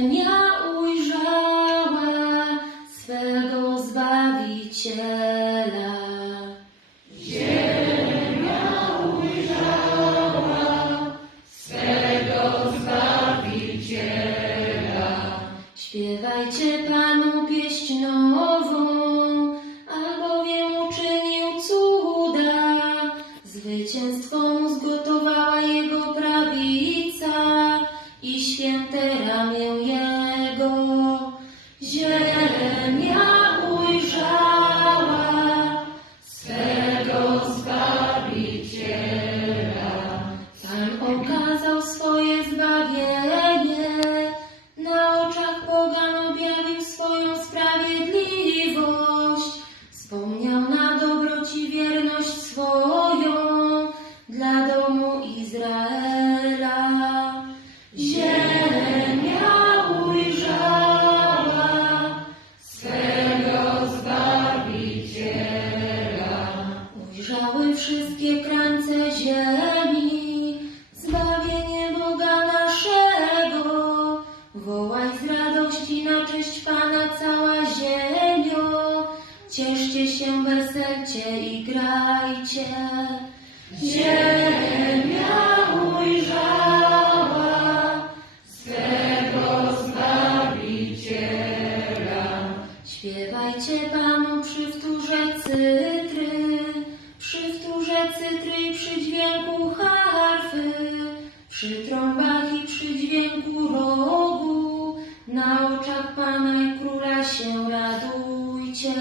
Ziemia ujrzała swego Zbawiciela. Śpiewajcie Panu ramię Jego. Ziemia ujrzała swego Zbawiciela. Tam okazał swoje zbawienie, na oczach pogan objawił swoją sprawiedliwość. Wspomniał na dobroć i wierność swoją drżały wszystkie krańce ziemi. Zbawienie Boga naszego, wołaj z radości na cześć Pana cała ziemio. Cieszcie się, weselcie i grajcie. Ziemia ujrzała swego Zbawiciela. Śpiewajcie Panu przy wtórze cytry cytry przy dźwięku harfy, przy trąbach i przy dźwięku rogu. Na oczach Pana i Króla się radujcie.